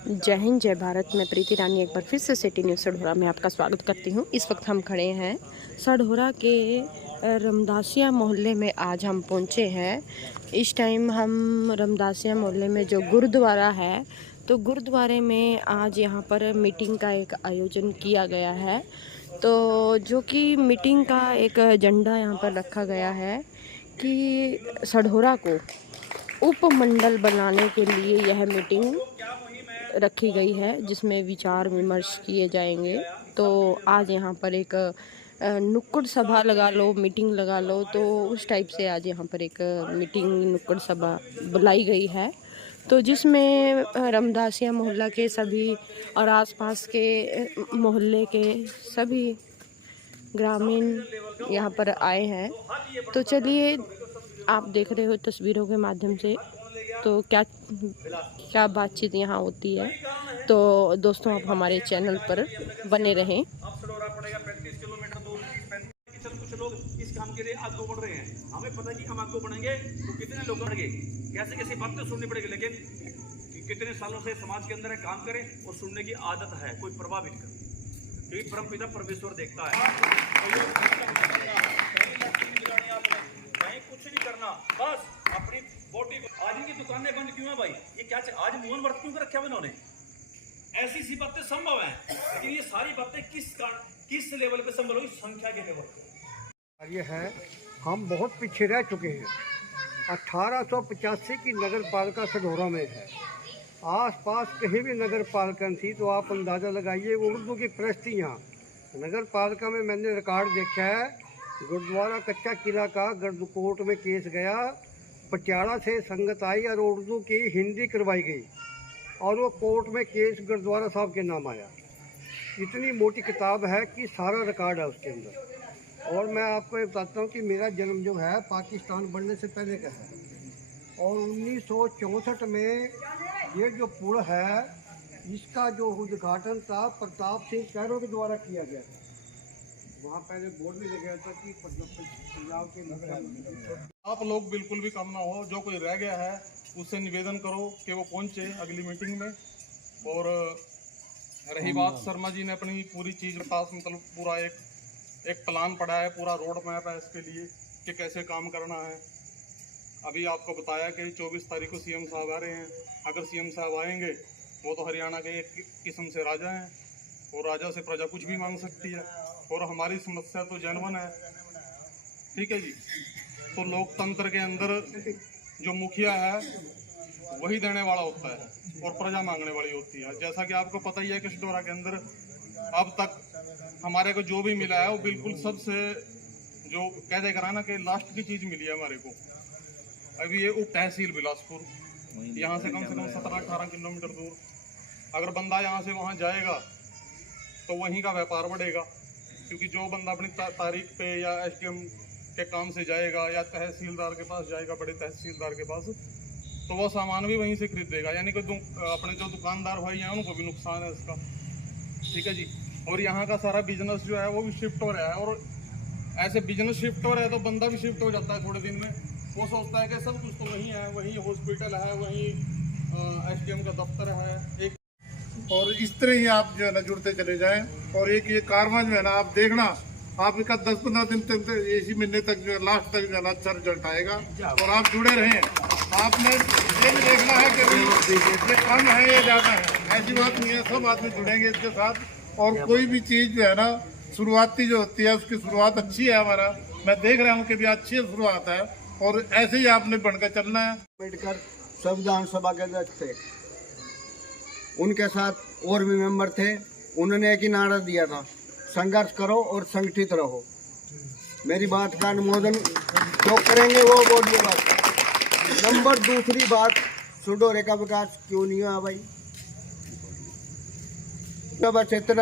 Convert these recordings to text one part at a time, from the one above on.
जय हिंद जय भारत। मैं प्रीति रानी एक बार फिर से सिटी न्यूज़ सढौरा में आपका स्वागत करती हूँ। इस वक्त हम खड़े हैं सढौरा के रामदासिया मोहल्ले में। आज हम पहुँचे हैं। इस टाइम हम रामदासिया मोहल्ले में जो गुरुद्वारा है, तो गुरुद्वारे में आज यहाँ पर मीटिंग का एक आयोजन किया गया है। तो जो कि मीटिंग का एक एजेंडा यहाँ पर रखा गया है कि सढौरा को उपमंडल बनाने के लिए यह मीटिंग रखी गई है, जिसमें विचार विमर्श किए जाएंगे। तो आज यहाँ पर एक नुक्कड़ सभा लगा लो, मीटिंग लगा लो, तो उस टाइप से आज यहाँ पर एक मीटिंग नुक्कड़ सभा बुलाई गई है। तो जिसमें रामदासिया मोहल्ला के सभी और आसपास के मोहल्ले के सभी ग्रामीण यहाँ पर आए हैं। तो चलिए, आप देख रहे हो तस्वीरों के माध्यम से तो क्या क्या बातचीत यहाँ होती है। तो दोस्तों, आप हमारे चैनल पर बने रहें। कुछ लोग इस काम के लिए आगे बढ़ रहे हैं। हमें पता है कि हम आगे बढ़ेंगे तो कितने लोग बढ़ेंगे, कैसे कैसे बातें सुननी पड़ेगी, लेकिन कितने सालों से समाज के अंदर काम करें और सुनने की आदत है, कोई प्रभावित कर, क्योंकि परमपिता परमेश्वर देखता है। कहीं कुछ नहीं करना, बस अपनी बॉडी को। आज इनकी दुकानें बंद क्यों है भाई? ये क्या आज मौन व्रत क्यों रखा है इन्होंने? ऐसी सी बातें संभव है, लेकिन ये सारी बातें किस लेवल पे संभव होगी? संख्या के लेवल पे। ये है, हम बहुत पीछे रह चुके हैं। 1885 की नगर पालिका सढौरा में है। आसपास कहीं भी नगर पालिका थी तो आप अंदाज़ा लगाइए उर्दू की प्रेस थी यहाँ। नगर पालिका में मैंने रिकॉर्ड देखा है, गुरुद्वारा कच्चा किला का कोर्ट में केस गया, पटियाला से संगत आई और उर्दू की हिंदी करवाई गई और वो कोर्ट में केस गुरुद्वारा साहब के नाम आया। इतनी मोटी किताब है कि सारा रिकॉर्ड है उसके अंदर। और मैं आपको ये बताता हूँ कि मेरा जन्म जो है पाकिस्तान बनने से पहले का है, और 1964 में ये जो पुल है इसका जो उद्घाटन था प्रताप सिंह कैरो के द्वारा किया गया था। वहाँ पहले बोर्ड भी लगा था कि पंजाब के आप लोग बिल्कुल भी कम ना हो। जो कोई रह गया है उससे निवेदन करो कि वो पहुँचे अगली मीटिंग में। और रही बात, शर्मा जी ने अपनी पूरी चीज़ पास मतलब पूरा एक प्लान पढ़ा है, पूरा रोड मैप है इसके लिए कि कैसे काम करना है। अभी आपको बताया कि 24 तारीख को सीएम साहब आ रहे हैं। अगर सीएम साहब आएंगे, वो तो हरियाणा के एक किस्म से राजा हैं और राजा से प्रजा कुछ भी मांग सकती है, और हमारी समस्या तो जेन्युइन है। ठीक है जी। तो लोकतंत्र के अंदर जो मुखिया है वही देने वाला होता है और प्रजा मांगने वाली होती है। जैसा कि आपको पता ही है कि सढौरा के अंदर अब तक हमारे को जो भी मिला है वो बिल्कुल सबसे जो कह देगा ना कि लास्ट की चीज़ मिली है हमारे को। अभी ये उप तहसील बिलासपुर, यहाँ से कम 17-18 किलोमीटर दूर। अगर बंदा यहाँ से वहाँ जाएगा तो वहीं का व्यापार बढ़ेगा, क्योंकि जो बंदा अपनी तारीख पे या एसडीएम के काम से जाएगा या तहसीलदार के पास जाएगा, बड़े तहसीलदार के पास, तो वो सामान भी वहीं से खरीदेगा। यानी कि अपने जो दुकानदार भाई हैं उनको भी नुकसान है इसका। ठीक है जी। और यहाँ का सारा बिजनेस जो है वो भी शिफ्ट हो रहा है, और ऐसे बिजनेस शिफ्ट हो रहा है तो बंदा भी शिफ्ट हो जाता है थोड़े दिन में। वो सोचता है कि सब कुछ तो वहीं है, वहीं हॉस्पिटल है, वहीं एसडीएम का दफ्तर है एक। और इस तरह ही आप जो है ना जुड़ते चले जाएं। और एक ये कारवां जो है ना, आप देखना आपका 10-15 दिन तक, इसी महीने तक जो है लास्ट तक जो है ना अच्छा रिजल्ट आएगा। और आप जुड़े रहें। आपने ये भी देखना है कि ये कम है ये ज़्यादा है, ऐसी बात नहीं है। सब आदमी जुड़ेंगे इसके साथ। और कोई भी चीज़ जो है ना शुरुआती जो होती है उसकी शुरुआत अच्छी है। हमारा मैं देख रहा हूँ कि भी अच्छी शुरुआत है, और ऐसे ही आपने बनकर चलना है। अम्बेडकर संविधान सभा के अध्यक्ष थे, उनके साथ और भी मेंबर थे। उन्होंने एक ही नारा दिया था, संघर्ष करो और संगठित रहो। मेरी बात का अनुमोदन जो करेंगे वो बोलिएगा। नंबर दूसरी बात, सढौरे का विकास क्यों नहीं हुआ भाई? क्षेत्र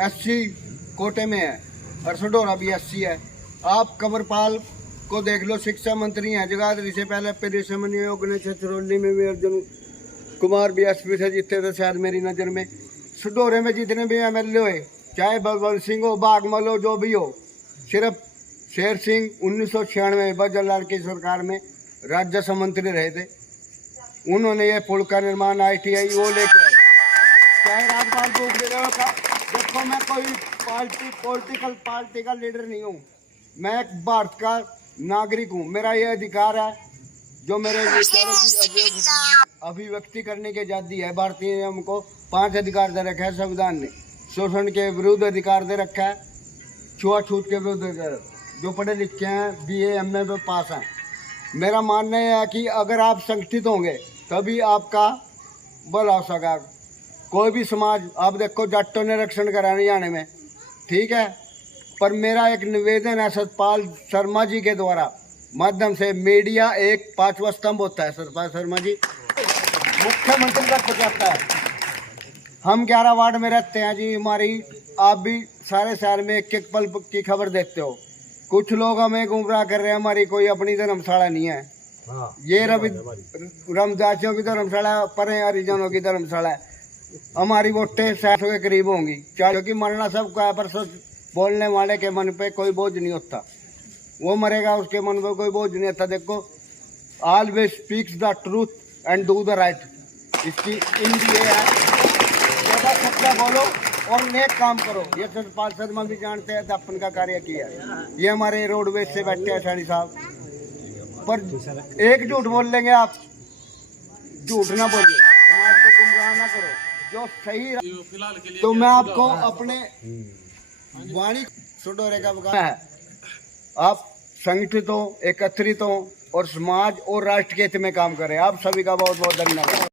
80 कोटे में है और सढौरा भी 80 है। आप कंवरपाल को देख लो, शिक्षा मंत्री हैं। जगाधरी से पहले परिसमन आयोग ने छछरौली में भी अर्जुन कुमार BSP से जीते थे शायद मेरी नज़र में। सढौरे में जितने भी MLA हुए, चाहे भगवंत सिंह हो, बागमल हो, जो भी हो, सिर्फ शेर सिंह 1996 में बजरलाल की सरकार में राज्य मंत्री रहे थे। उन्होंने ये पुल का निर्माण ITI वो लेके आए। चाहे राज्यपाल को उपदेगा का। देखो मैं कोई पॉलिटिकल पार्टी का लीडर नहीं हूँ, मैं एक भारत का नागरिक हूँ। मेरा ये अधिकार है जो मेरे विचारों की अभिव्यक्ति करने की आज़ादी है। भारतीय नियम को 5 अधिकार दे रखा है संविधान ने। शोषण के विरुद्ध अधिकार दे रखा है, छुआछूत के विरुद्ध। जो पढ़े लिखे हैं, BA MA में पास हैं। मेरा मानना है कि अगर आप संगठित होंगे तभी आपका बल हो सका। कोई भी समाज, आप देखो जाटों ने रक्षण कराने जाने में, ठीक है, पर मेरा एक निवेदन है सतपाल शर्मा जी के द्वारा माध्यम से, मीडिया एक 5वां स्तंभ होता है। सतपाल शर्मा जी मुख्यमंत्री तक पहुँचाता है। हम 11 वार्ड में रहते हैं जी, हमारी आप भी सारे शहर में एक पल की खबर देखते हो। कुछ लोग हमें गुमराह कर रहे हैं, हमारी कोई अपनी धर्मशाला नहीं है। ये रमदासियों की धर्मशाला पर है, हरिजनों की धर्मशाला है। हमारी वोटें 700 के करीब होंगी, क्योंकि मरना सबका है, पर बोलने वाले के मन पे कोई बोझ नहीं होता। वो मरेगा, उसके मन पे कोई बोझ नहीं होता। देखो, always speaks the truth and do the right, इसकी हिंदी ये है, ज्यादा सच्चा बोलो और नेक काम करो। ये सतपाल शर्मा भी जानते हैं, अपन का कार्य किया। ये हमारे रोडवेज से बैठे हैं सैनी साहब, पर एक झूठ बोल लेंगे आप, झूठ ना बोलिए, समाज को गुमराह ना करो, जो सही। तो मैं आपको अपने वाणी सुडोरे का बताना है, आप संगठित हो, एकत्रित हो और समाज और राष्ट्र के हित में काम करें। आप सभी का बहुत बहुत धन्यवाद।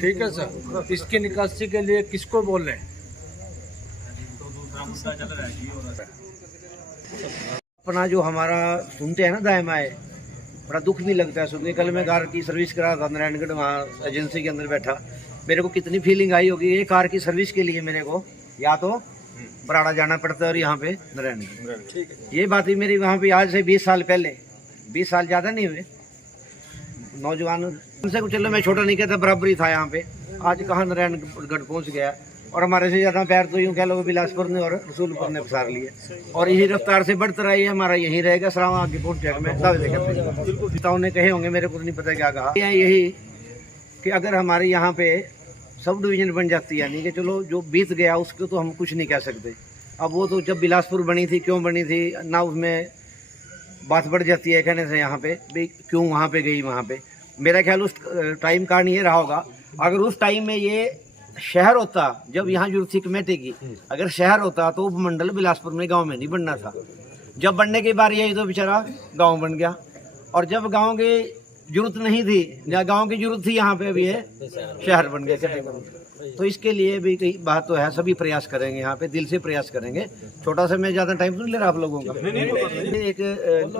ठीक है सर, इसके निकासी के लिए किसको बोल रहे हैं? अपना जो हमारा सुनते हैं ना दाएं बाएं, बड़ा दुख भी लगता है सुन के। कल मैं कार की सर्विस करा था नारायणगढ़, वहाँ एजेंसी के अंदर बैठा, मेरे को कितनी फीलिंग आई होगी। ये कार की सर्विस के लिए मेरे को या तो बराड़ा जाना पड़ता है और यहाँ पे नारायणगढ़। ये बात ही मेरी वहाँ पे आज से 20 साल पहले, 20 साल ज़्यादा नहीं हुए, नौजवान उनसे कुछ, चलो मैं छोटा नहीं कहता, बराबर ही था यहाँ पे। आज कहाँ नारायणगढ़ पहुँच गया, और हमारे से ज़्यादा पैर तो यूँ कह लो बिलासपुर ने और रसूलपुर ने पसार लिए, और यही रफ्तार से बढ़ता रही है, हमारा यहीं रहेगा। सरावा आगे पहुँच जाएगा, मैं दावे करते पिताओं ने कहे होंगे, मेरे को नहीं पता क्या कहा। यही कि अगर हमारे यहाँ पे सब डिवीज़न बन जाती है, यानी कि चलो जो बीत गया उसको तो हम कुछ नहीं कह सकते। अब वो तो जब बिलासपुर बनी थी, क्यों बनी थी ना, उसमें बात बढ़ जाती है कहने से यहाँ पे भी क्यों वहाँ पे गई वहाँ पे। मेरा ख्याल उस टाइम कारण ये रहा होगा, अगर उस टाइम में ये शहर होता, जब यहाँ जरूरत थी कमेटी की, अगर शहर होता तो उपमंडल बिलासपुर में गांव में नहीं बनना था। जब बनने की बारी आई तो बेचारा गांव बन गया, और जब गांव की जरूरत नहीं थी या गांव की जरूरत थी, यहाँ पे अभी ये शहर बन गया। तो इसके लिए भी कई बात तो है, सभी प्रयास करेंगे, यहाँ पे दिल से प्रयास करेंगे। छोटा सा, मैं ज़्यादा टाइम तो नहीं ले रहा आप लोगों का। एक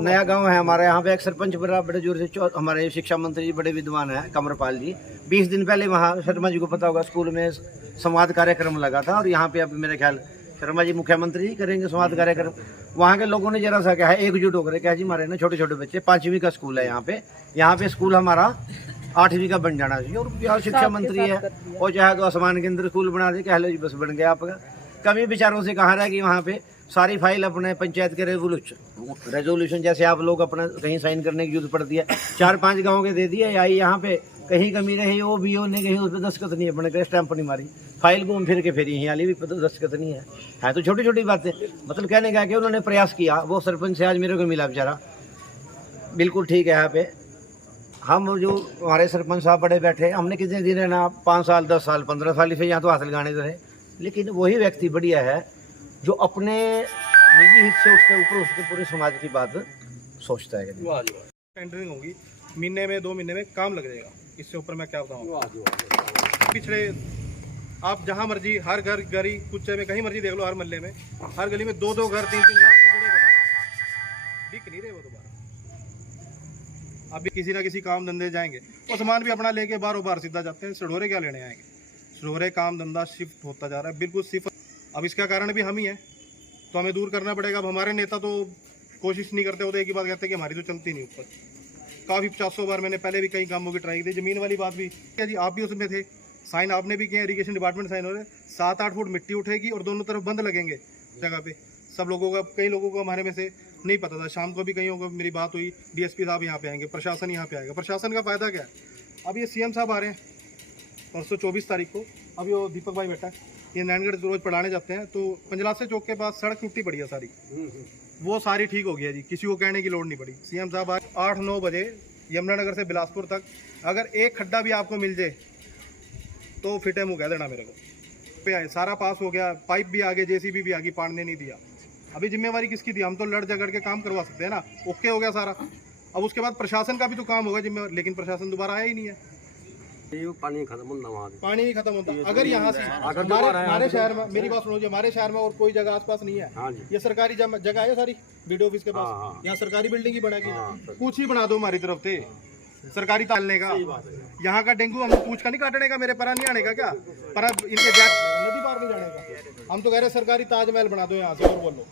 नया गांव है हमारे यहाँ पे, एक सरपंच बड़ा बड़े जोर से, हमारे शिक्षा मंत्री जी बड़े विद्वान हैं कमरपाल जी। 20 दिन पहले वहाँ शर्मा जी को पता होगा, स्कूल में संवाद कार्यक्रम लगा था, और यहाँ पे अब मेरे ख्याल शर्मा जी मुख्यमंत्री जी करेंगे संवाद कार्यक्रम। वहाँ के लोगों ने जरा सा क्या है, एकजुट होकर क्या जी, हमारे ना छोटे छोटे बच्चे, 5वीं का स्कूल है यहाँ पे स्कूल हमारा 8वीं का बन जाना चाहिए, और बिहार शिक्षा मंत्री है, और चाहे तो आसमान के अंदर स्कूल बना दे, कह लो जी बस बन गया आपका। कमी विचारों से कहाँ रह गई, वहाँ पे सारी फाइल अपने पंचायत के रेजोल्यूशन जैसे आप लोग अपना कहीं साइन करने की जरूरत पड़ती है, 4-5 गाँव के दे दिए, आई यहाँ पे कहीं कमी रही, वो BO ने कहीं उस पर दस्तखत नहीं अपने कहीं स्टैंप नहीं मारी, फाइल घूम फिर के फेरी यहीं वाली भी दस्तखत नहीं है तो छोटी छोटी बातें। मतलब कहने का कि उन्होंने प्रयास किया, वो सरपंच से आज मेरे को मिला बेचारा, बिल्कुल ठीक है। यहाँ पे हम जो हमारे सरपंच साहब बड़े बैठे, हमने कितने दिन रहना, 5 साल 10 साल 15 साल से यहाँ तो हासिल गाने रहे, लेकिन वही व्यक्ति बढ़िया है जो अपने निजी हित से उसके ऊपर उसके पूरे समाज की बात सोचता है। टेंडरिंग होगी, महीने में 2 महीने में काम लग जाएगा, इससे ऊपर मैं क्या बताऊँ। पिछड़े आप जहाँ मर्जी, हर घर गली कुच्चे में कहीं मर्जी देख लो, हर मोहल्ले में, हर गली में 2-2 घर 3-3 घर पिछड़े पड़े, दिख नहीं रहे वो दोबारा। अभी किसी ना किसी काम धंधे जाएंगे, वो सामान भी अपना लेके बार सीधा जाते हैं, सढोरे क्या लेने आएंगे। सढोरे काम धंधा शिफ्ट होता जा रहा है, बिल्कुल सिर्फ। अब इसका कारण भी हम ही है, तो हमें दूर करना पड़ेगा। अब हमारे नेता तो कोशिश नहीं करते, वो तो एक ही बात कहते हैं कि हमारी तो चलती नहीं ऊपर। काफ़ी 50 बार मैंने पहले भी कई कामों की ट्राई की थी। ज़मीन वाली बात भी क्या जी, आप भी उसमें थे, साइन आपने भी किया, इरीगेशन डिपार्टमेंट साइन हो रहे, 7-8 फुट मिट्टी उठेगी और दोनों तरफ बंद लगेंगे जगह पे। सब लोगों का, कई लोगों को हमारे में से नहीं पता था। शाम को भी कईयों को मेरी बात हुई, DSP साहब यहाँ पे आएंगे, प्रशासन यहाँ पे आएगा। प्रशासन का फ़ायदा क्या है, अब ये CM साहब आ रहे हैं, परसों 24 तारीख को। अभी वो दीपक भाई बैठा है, ये नारायणगढ़ रोज पढ़ाने जाते हैं, तो पंजलासे चौक के पास सड़क टूटी पड़ी है सारी, वो सारी ठीक हो गई है जी, किसी को कहने की लोड़ नहीं पड़ी। सीएम साहब आज 8-9 बजे यमुनानगर से बिलासपुर तक अगर एक खड्डा भी आपको मिल जाए तो फिटे मुँह कह देना मेरे को। पे आए सारा पास हो गया, पाइप भी आगे, जेसीबी भी आगे, पाड़ने नहीं दिया। अभी जिम्मेवारी किसकी थी? हम तो लड़ झगड़ के काम करवा सकते हैं ना, ओके हो गया सारा। अब उसके बाद प्रशासन का भी तो काम होगा जिम्मेवारी, लेकिन प्रशासन दोबारा आया ही नहीं है। पानी खत्म होना, वहाँ पानी नहीं खत्म होता। अगर यहाँ से हमारे शहर में, मेरी बात सुनो जी, हमारे शहर में और कोई जगह आसपास नहीं है, ये सरकारी जगह है सारी, बीडीओ ऑफिस के पास, यहाँ सरकारी बिल्डिंग ही बनेगी, कुछ ही बना दो हमारी तरफ से सरकारी डालने का। यहाँ का डेंगू हम पूछ का नहीं काटने का, मेरे परा नहीं आने का क्या, पर इनके नदी पार नहीं जाने का। हम तो कह रहे सरकारी ताजमहल बना दो यहाँ से, और बोलो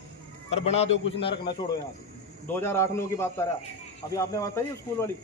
पर बना दो, कुछ ना रखना, छोड़ो यहाँ से। 2008-9 की बात कर रहा, अभी आपने बात आई स्कूल वाली,